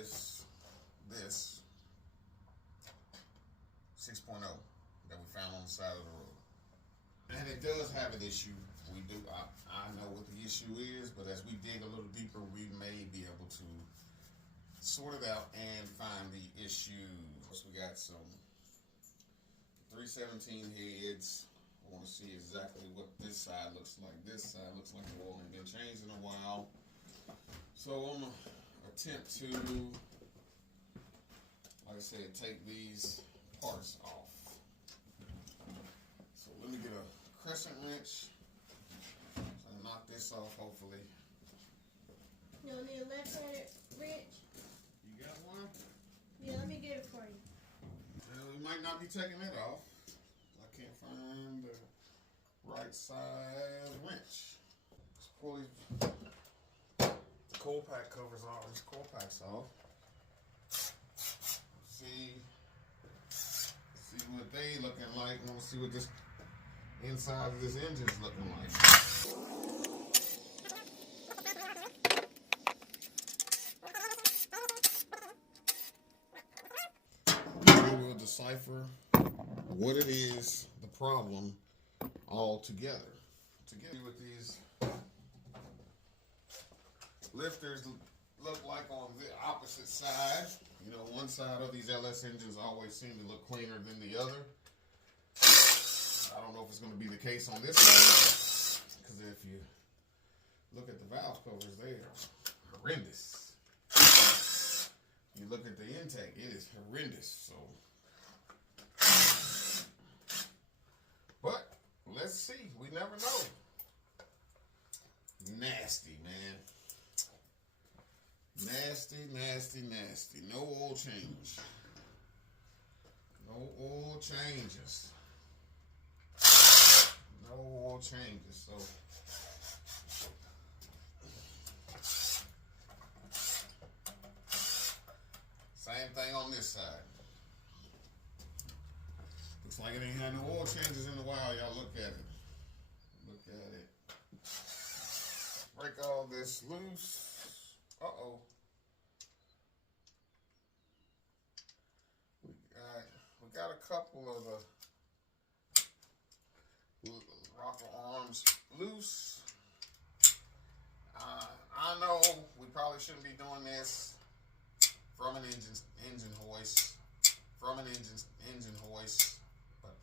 is this 6.0 that we found on the side of the road. And it does have an issue. I know what the issue is, but as we dig a little deeper, we may be able to sort it out and find the issue. So we got some 317 heads. I want to see exactly what this side looks like. This side looks like the oil ain't been changed in a while. So I'm going to attempt to, like I said, take these parts off. So let me get a crescent wrench. So knock this off, hopefully. You don't need a left-handed wrench? You got one? Yeah, let me get it for you. We might not be taking it off. I can't find the right size wrench. Let's pull these coil pack covers off. These coil packs off. See what they looking like. I want to see what this inside of this engine's looking like. We will decipher what it is, the problem, all together. Together with these lifters look like on the opposite side. You know, one side of these LS engines always seem to look cleaner than the other. I don't know if it's going to be the case on this side, because if you look at the valve covers, they are horrendous. You look at the intake, it is horrendous. So, but let's see. We never know. Nasty, man. Nasty, nasty, nasty. No oil change. No oil changes. No oil changes. So same thing on this side. Looks like it ain't had no oil changes in a while. Y'all look at it. Look at it. Break all this loose. Uh-oh. We got a couple of the rocker arms loose. I know we probably shouldn't be doing this from an engine hoist. But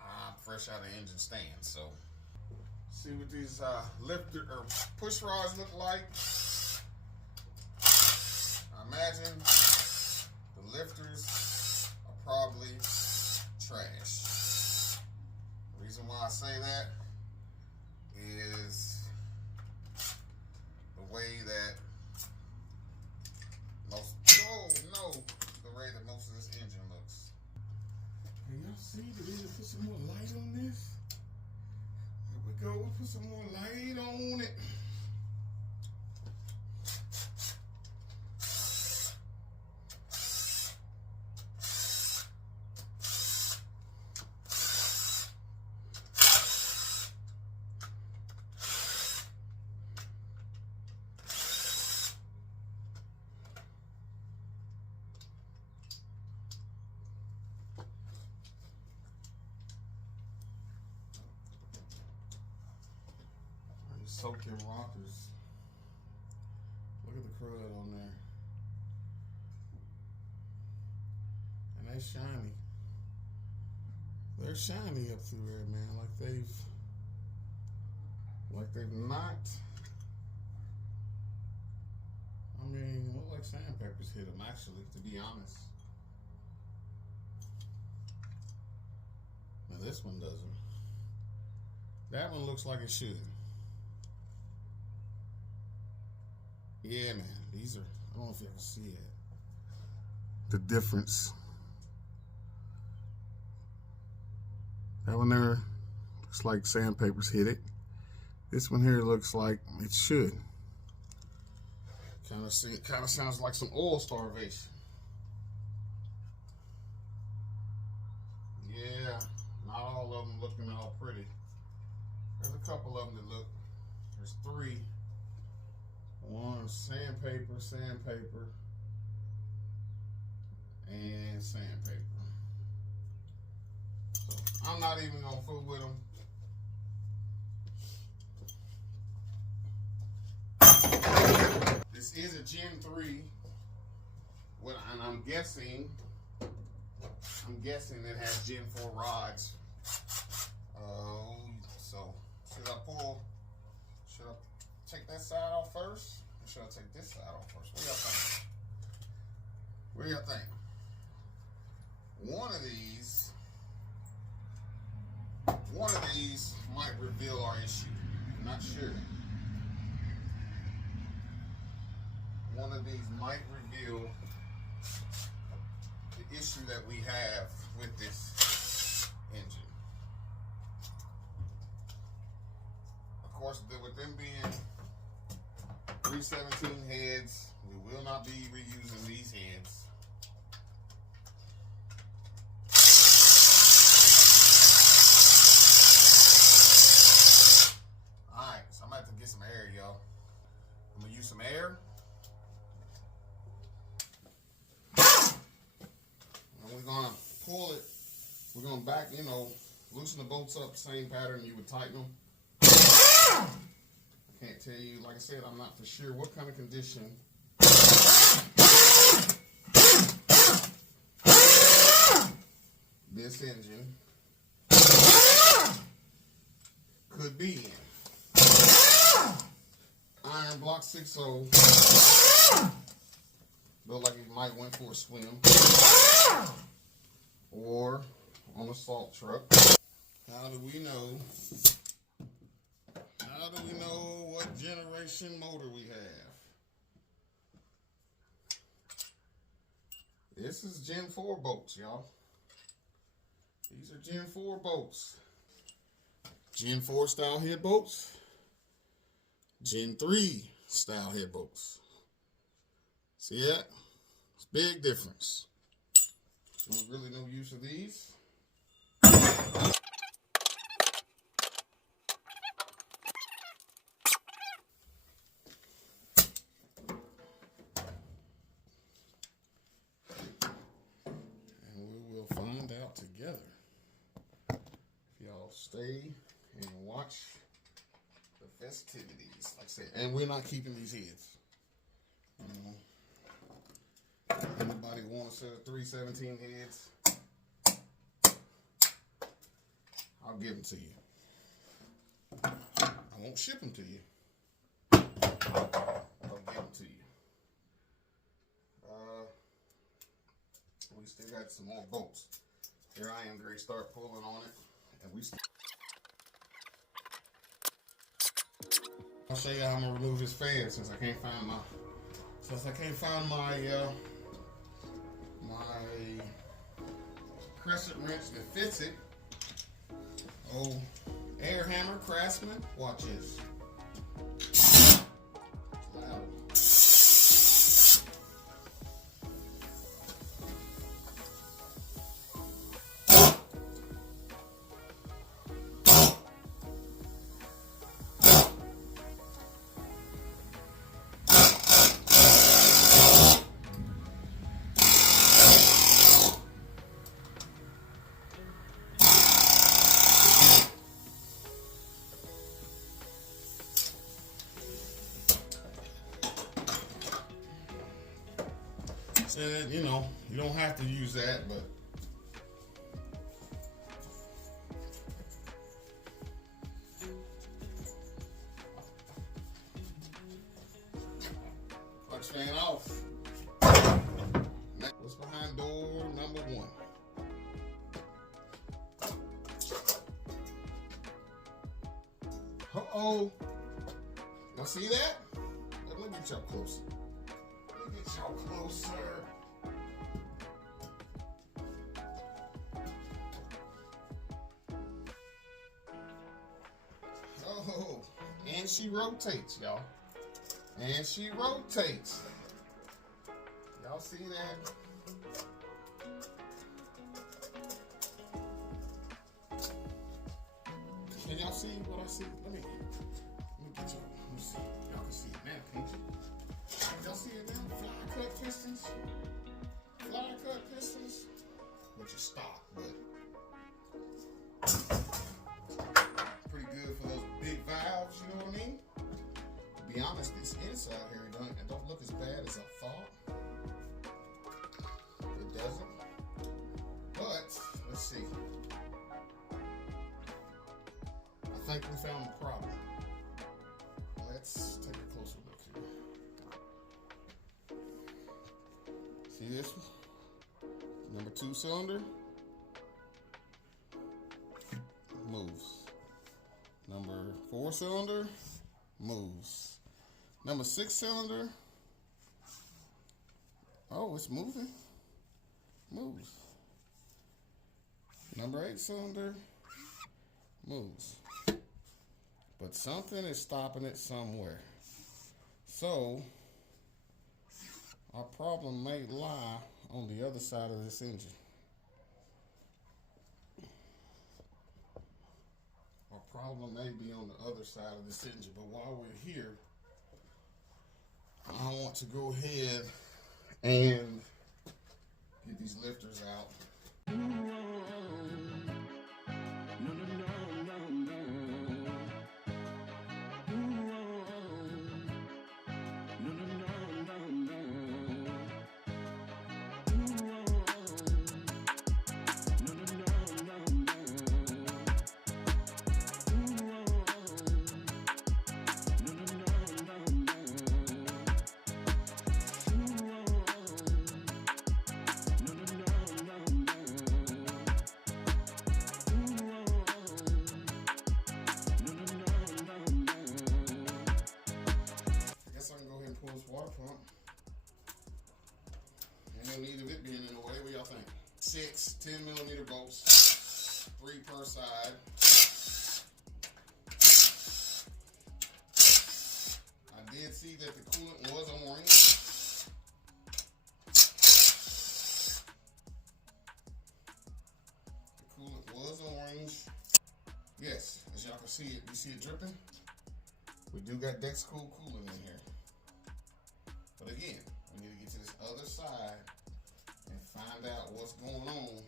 I'm fresh out of engine stand, so see what these lifter or push rods look like. I imagine the lifters are probably trash. The reason why I say that is the way that the way that most of this engine looks. Can y'all see? Did we put some more light on this? Here we go. We'll put some more light on it. Soak them rockers. Look at the crud on there. And they shiny. They're shiny up through there, man. Like they've not. I mean, look like sandpapers hit them, actually, to be honest. Now this one doesn't. That one looks like it should. Yeah, man, these are, I don't know if you can see it. The difference. That one there looks like sandpapers hit it. This one here looks like it should. Kind of sounds like some oil starvation. Yeah, not all of them looking all pretty. There's a couple of them that look, there's three. One, sandpaper, and sandpaper. So I'm not even gonna fool with them. This is a Gen 3. Well, and I'm guessing it has Gen 4 rods. So should I take that side off first? Or should I take this side off first? What do y'all think? One of these might reveal our issue. I'm not sure. One of these might reveal the issue that we have with this engine. Of course, with them being 317 heads, we will not be reusing these heads. Alright, so I'm going to have to get some air, y'all. I'm going to use some air. We're gonna pull it. We're gonna back, loosen the bolts up, same pattern you would tighten them. I can't tell you, like I said, I'm not for sure what kind of condition this engine could be in. Iron block 6.0. Look like it might went for a swim. Or on a salt truck. How do we know what generation motor we have? This is Gen 4 bolts, y'all. These are Gen 4 bolts. Gen 4 style head bolts. Gen 3 style head bolts. See that? It's a big difference. There's really no use of these. And we will find out together. If y'all stay and watch the festivities. Like I said, and we're not keeping these heads. Anybody want a set of 317 heads? I'll give them to you. I won't ship them to you. I'll give them to you. We still got some more bolts. Here I am, Gray. Start pulling on it, and we. I'll show you how I'm gonna remove this fan since I can't find my. My crescent wrench that fits it. Oh, air hammer, Craftsman. Watch this. It's loud. And, you don't have to use that, but clutch fan off. What's behind door number 1? Uh-oh. Y'all see that? Let me get y'all closer. Get y'all closer. Oh, and she rotates, y'all. And she rotates. Y'all see that? Can y'all see what I see? Let me get y'all. Let me see. Y'all can see it now, can't you? Y'all see it now? Fly cut pistons. Fly cut pistons. Let's see. I think we found the problem. Let's take a closer look here. See this one? Number 2 cylinder moves. Number 4 cylinder moves. Number 6 cylinder, oh, it's moving. Moves. Number 8 cylinder moves. But something is stopping it somewhere. So our problem may lie on the other side of this engine. Our problem may be on the other side of this engine. But while we're here, I want to go ahead and get these lifters out. Water pump. And no need of it being in the way. What y'all think? 6 10mm bolts, 3 per side. I did see that the coolant was orange. The coolant was orange. Yes, as y'all can see it, you see it dripping? We do got Dexcool coolant in here. But again, we need to get to this other side and find out what's going on.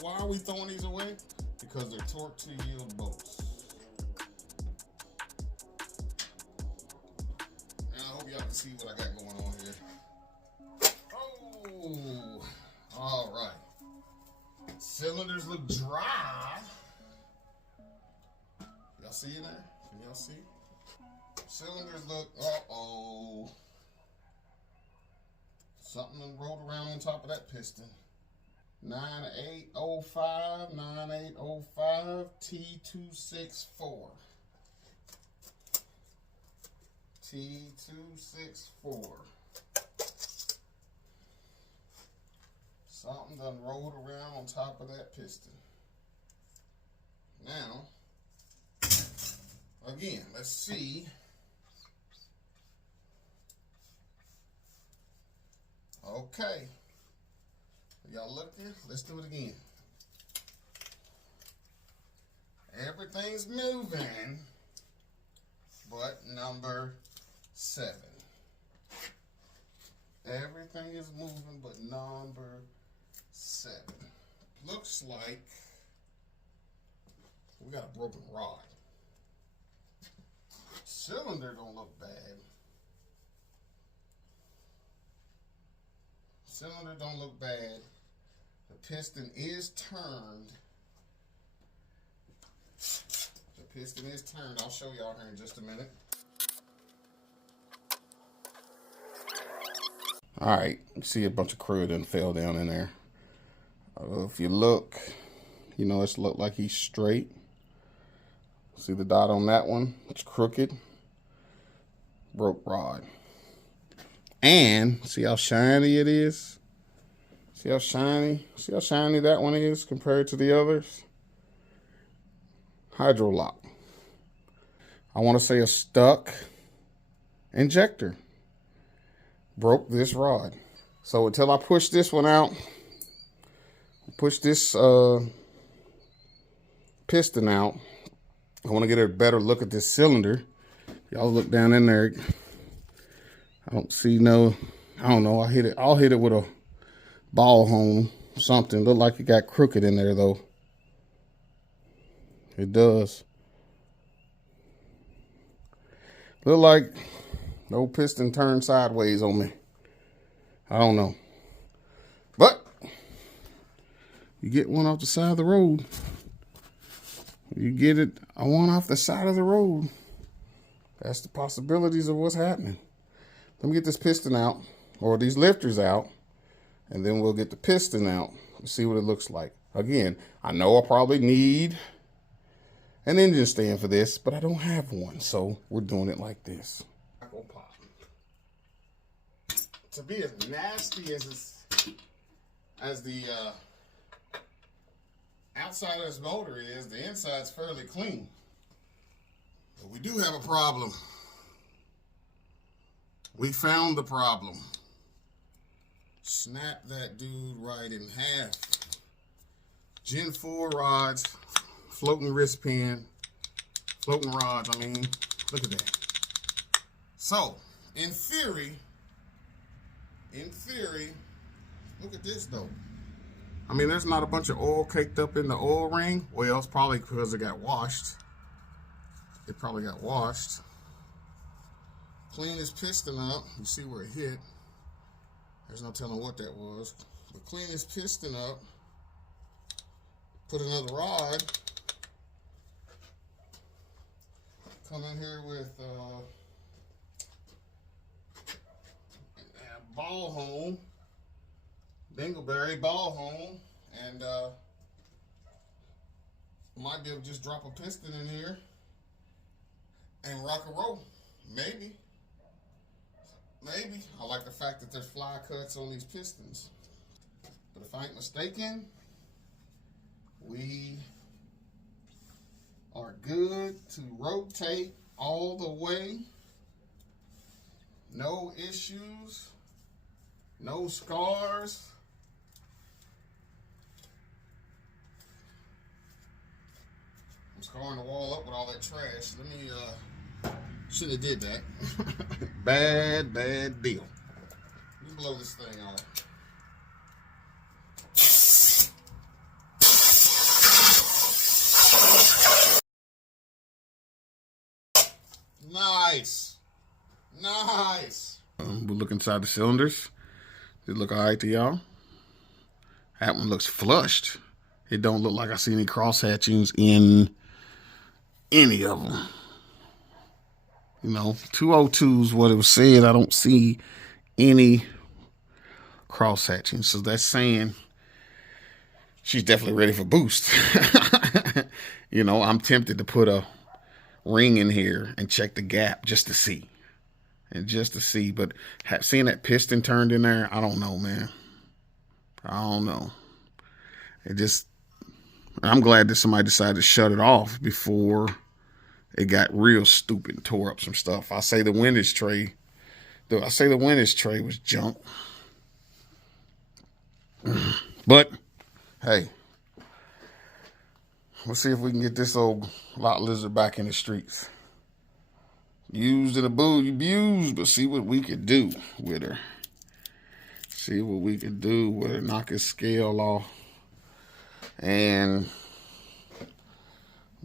Why are we throwing these away? Because they're torque to yield bolts. Now I hope y'all can see what I got going on here. Oh, all right. Cylinders look dry. Y'all see in there? Can y'all see? Cylinders look, uh-oh. Something rolled around on top of that piston. 9805, 9805, T264. T264. Something done rolled around on top of that piston. Now, again, let's see. Okay. Y'all looking? Let's do it again. Everything's moving, but number 7. Everything is moving, but number 7. Looks like we got a broken rod. Cylinder don't look bad. Cylinder don't look bad. The piston is turned. The piston is turned. I'll show y'all here in just a minute. All right, you see a bunch of crud that fell down in there. If you look, you know it's look like he's straight. See the dot on that one? It's crooked. Broke rod. And see how shiny it is? See how shiny that one is compared to the others? Hydro lock. I want to say a stuck injector broke this rod. So until I push this one out, push this piston out. I want to get a better look at this cylinder. Y'all look down in there. I don't see no, I don't know. I'll hit it with a ball hone, something. Look like it got crooked in there though. It does. Look like the old piston turned sideways on me. I don't know. But you get one off the side of the road. You get it one off the side of the road. That's the possibilities of what's happening. Let me get this piston out, or these lifters out, and then we'll get the piston out and see what it looks like. Again, I know I probably need an engine stand for this, but I don't have one, so we're doing it like this. To be as nasty as the outside of this motor is, the inside's fairly clean. But we do have a problem. We found the problem. Snap that dude right in half. Gen 4 rods, floating wrist pin, floating rods, I mean, look at that. So, in theory, look at this though. I mean, there's not a bunch of oil caked up in the oil ring. Well, it's probably because it got washed. It probably got washed. Clean this piston up. You see where it hit. There's no telling what that was. But clean this piston up. Put another rod. Come in here with a ball hone. Dingleberry ball hone. And might be able to just drop a piston in here and rock and roll. Maybe. Maybe. I like the fact that there's fly cuts on these pistons. But if I ain't mistaken, we are good to rotate all the way. No issues. No scars. I'm scarring the wall up with all that trash. Let me, should have did that. Bad deal. Let me blow this thing off. Nice. Nice. We'll look inside the cylinders. Did it look all right to y'all? That one looks flushed. It don't look like I see any cross hatchings in any of them. You know, 202's what it was said. I don't see any cross hatching. So that's saying she's definitely ready for boost. You know, I'm tempted to put a ring in here and check the gap just to see. And just to see. But seeing that piston turned in there, I don't know, man. I don't know. It just, I'm glad that somebody decided to shut it off before it got real stupid and tore up some stuff. I say the windage tray was junk. But, hey, let's see if we can get this old lot lizard back in the streets. Used and abused, but see what we could do with her. See what we could do with her. Knock his scale off. And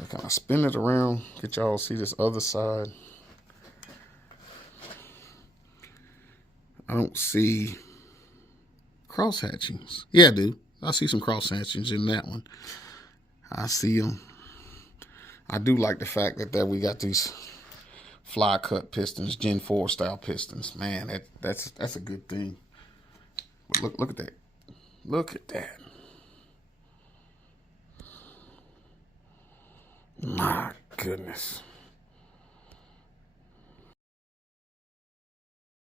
I kind of spin it around, get y'all to see this other side. I don't see cross hatchings. Yeah, I do. I see some cross hatchings in that one. I see them. I do like the fact that we got these fly cut pistons, Gen 4 style pistons. Man, that's a good thing. But look at that. Look at that. My goodness.